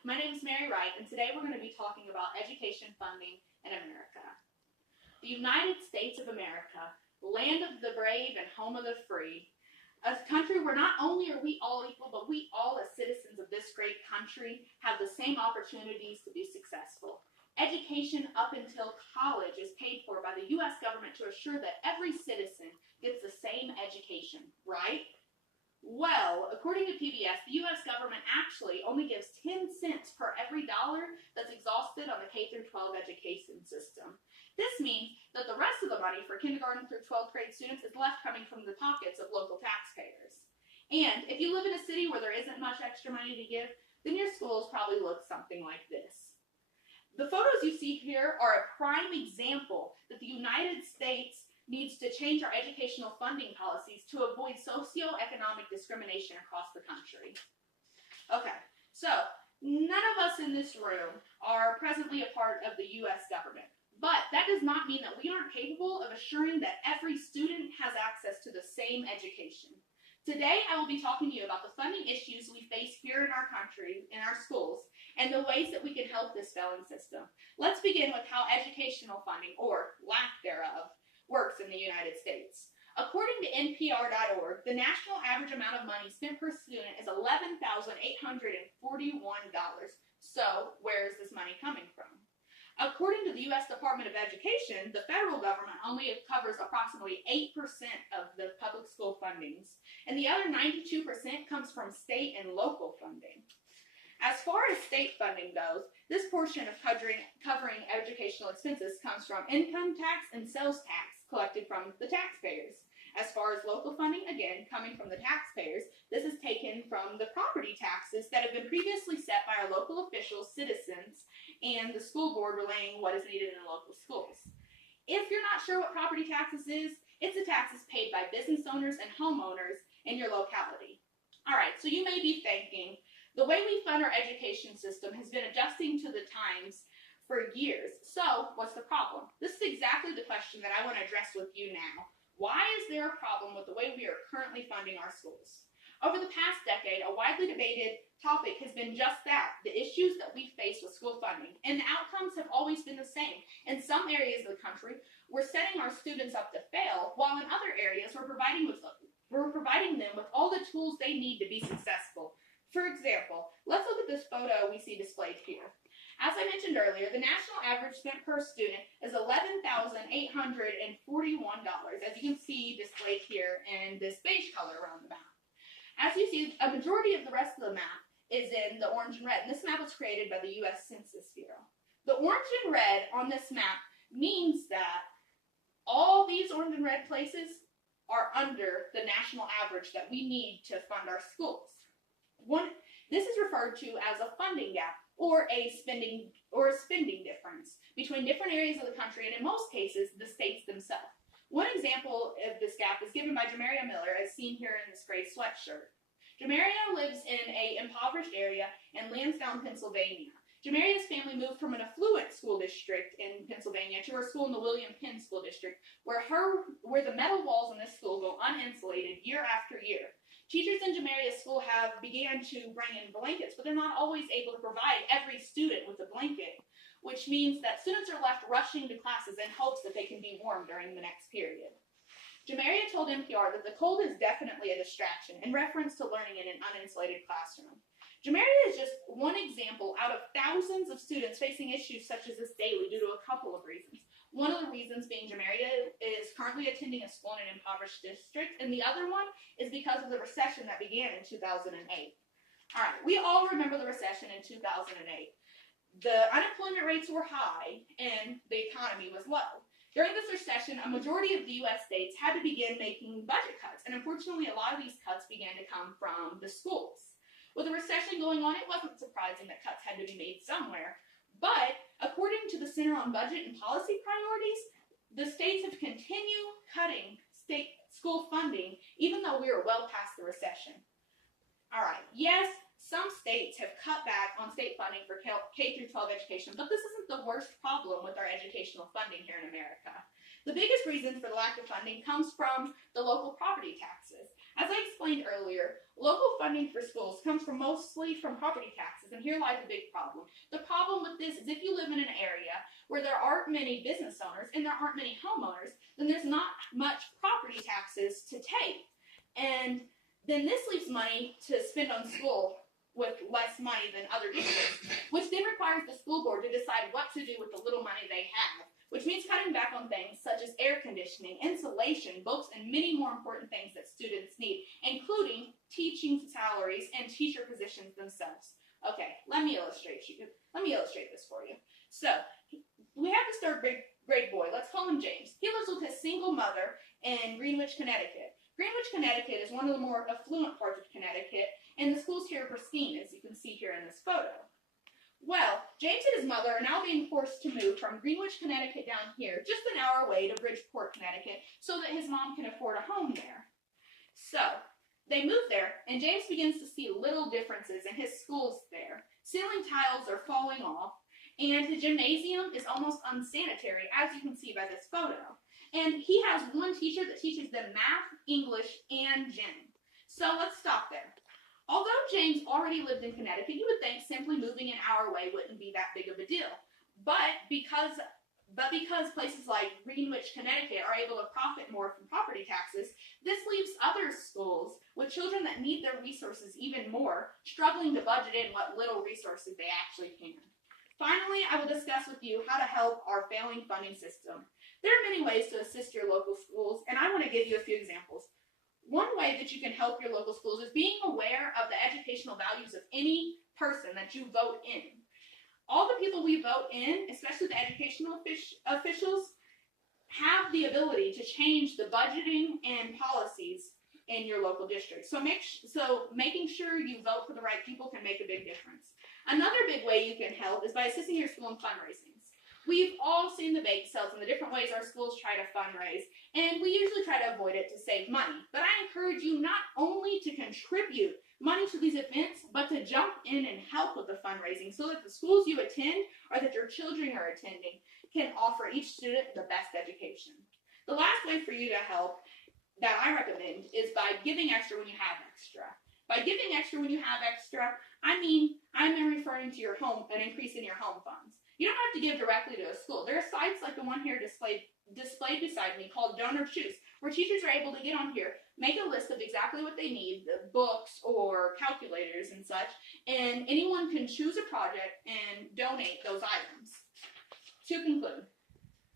my name is Wright, and today we're going to be talking about education funding in America. The United States of America, land of the brave and home of the free, a country where not only are we all equal, but we all as citizens of this great country have the same opportunities to be successful. Education up until college is paid for by the U.S. government to assure that every citizen gets the same education, right? Well, according to PBS, the U.S. government actually only gives 10 cents per every dollar that's exhausted on the K-12 education system. This means that the rest of the money for kindergarten through 12th grade students is left coming from the pockets of local taxpayers. And if you live in a city where there isn't much extra money to give, then your schools probably look something like this. The photos you see here are a prime example that the United States needs to change our educational funding policies to avoid socioeconomic discrimination across the country. Okay, so none of us in this room are presently a part of the U.S. government, but that does not mean that we aren't capable of assuring that every student has access to the same education. Today, I will be talking to you about the funding issues we face here in our country, in our schools, and the ways that we can help this failing system. Let's begin with how educational funding, or lack thereof, works in the United States. According to NPR.org, the national average amount of money spent per student is $11,841. So, where is this money coming from? According to the U.S. Department of Education, the federal government only covers approximately 8% of the public school fundings, and the other 92% comes from state and local funding. As far as state funding goes, this portion of covering educational expenses comes from income tax and sales tax collected from the taxpayers. As far as local funding, again, coming from the taxpayers, this is taken from the property taxes that have been previously set by our local officials, citizens, and the school board relaying what is needed in local schools. If you're not sure what property taxes is, it's the taxes paid by business owners and homeowners in your locality. All right, so you may be thinking, the way we fund our education system has been adjusting to the times for years. So, what's the problem? This is exactly the question that I want to address with you now. Why is there a problem with the way we are currently funding our schools? Over the past decade, a widely debated topic has been just that, the issues that we face with school funding. And the outcomes have always been the same. In some areas of the country, we're setting our students up to fail, while in other areas, we're providing them with all the tools they need to be successful. For example, let's look at this photo we see displayed here. As I mentioned earlier, the national average spent per student is $11,841, as you can see displayed here in this beige color around the map. As you see, a majority of the rest of the map is in the orange and red, and this map was created by the U.S. Census Bureau. The orange and red on this map means that all these orange and red places are under the national average that we need to fund our schools. This is referred to as a funding gap, or a spending difference between different areas of the country, and in most cases, the states themselves. One example of this gap is given by Jamaria Miller, as seen here in this gray sweatshirt. Jamaria lives in an impoverished area in Lansdowne, Pennsylvania. Jamaria's family moved from an affluent school district in Pennsylvania to her school in the William Penn School District, where the metal walls in this school go uninsulated year after year. Teachers in Jamaria's school have began to bring in blankets, but they're not always able to provide every student with a blanket, which means that students are left rushing to classes in hopes that they can be warm during the next period. Jamaria told NPR that the cold is definitely a distraction in reference to learning in an uninsulated classroom. Jamaria is just one example out of thousands of students facing issues such as this daily due to a couple of reasons. One of the reasons being Jamaria is currently attending a school in an impoverished district, and the other one is because of the recession that began in 2008. All right, we all remember the recession in 2008. The unemployment rates were high, and the economy was low. During this recession, a majority of the U.S. states had to begin making budget cuts, and unfortunately, a lot of these cuts began to come from the schools. With the recession going on, it wasn't surprising that cuts had to be made somewhere. But according to the Center on Budget and Policy Priorities, the states have continued cutting state school funding even though we are well past the recession. All right, yes, some states have cut back on state funding for K-12 education, but this isn't the worst problem with our educational funding here in America. The biggest reason for the lack of funding comes from the local property taxes. As I explained earlier, Local funding for schools comes mostly from property taxes, and here lies the big problem. The problem with this is if you live in an area where there aren't many business owners and there aren't many homeowners, then there's not much property taxes to take. And then this leaves money to spend on school with less money than other districts, which then requires the school board to decide what to do with the little money they have, which means cutting back on things such as air conditioning, insulation, books, and many more important things that students need, including teaching salaries and teacher positions themselves. Okay, let me illustrate this for you. So, we have this third grade boy. Let's call him James. He lives with his single mother in Greenwich, Connecticut. Greenwich, Connecticut is one of the more affluent parts of Connecticut, and the schools here are pristine, as you can see here in this photo. Well, James and his mother are now being forced to move from Greenwich, Connecticut down here, just an hour away to Bridgeport, Connecticut, so that his mom can afford a home there. So, they move there, and James begins to see little differences in his schools there. Ceiling tiles are falling off, and the gymnasium is almost unsanitary, as you can see by this photo. And he has one teacher that teaches them math, English, and gym. So let's stop there. Although James already lived in Connecticut, you would think simply moving an hour away wouldn't be that big of a deal. But because places like Greenwich, Connecticut are able to profit more from property taxes, this leaves other schools with children that need their resources even more, struggling to budget in what little resources they actually can. Finally, I will discuss with you how to help our failing funding system. There are many ways to assist your local schools, and I want to give you a few examples. One way that you can help your local schools is being aware of the educational values of any person that you vote in. All the people we vote in, especially the educational officials, have the ability to change the budgeting and policies in your local district. So making sure you vote for the right people can make a big difference. Another big way you can help is by assisting your school in fundraisings. We've all seen the bake sales and the different ways our schools try to fundraise, and we usually try to avoid it to save money. But I encourage you not only to contribute money to these events, but to jump in and help with the fundraising so that the schools you attend or that your children are attending can offer each student the best education. The last way for you to help that I recommend is by giving extra when you have extra. By giving extra when you have extra, I'm referring to an increase in your home funds. You don't have to give directly to a school. There are sites like the one here displayed beside me called Donor Choose, where teachers are able to get on here, make a list of exactly what they need, the books or calculators and such, and anyone can choose a project and donate those items. To conclude,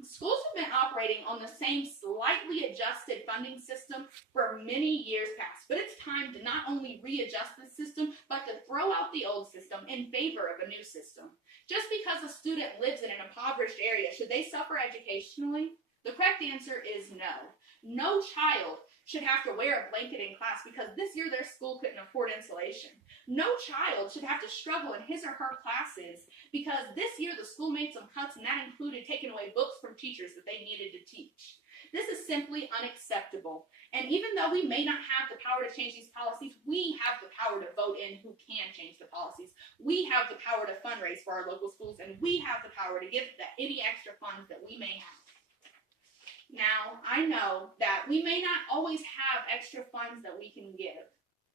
schools have been operating on the same slightly adjusted funding system for many years past, but it's time to not only readjust the system, but to throw out the old system in favor of a new system. Just because a student lives in an impoverished area, should they suffer educationally? The correct answer is no. No child should have to wear a blanket in class because this year their school couldn't afford insulation. No child should have to struggle in his or her classes because this year the school made some cuts, and that included taking away books from teachers that they needed to teach. This is simply unacceptable. And even though we may not have the power to change these policies, we have the power to vote in who can change the policies. We have the power to fundraise for our local schools, and we have the power to give any extra funds that we may have. Now, I know that we may not always have extra funds that we can give,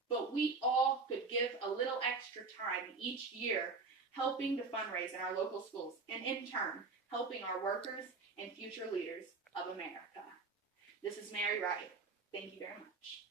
but we all could give a little extra time each year helping to fundraise in our local schools, and in turn, helping our workers and future leaders of America. This is Mary Wright. Thank you very much.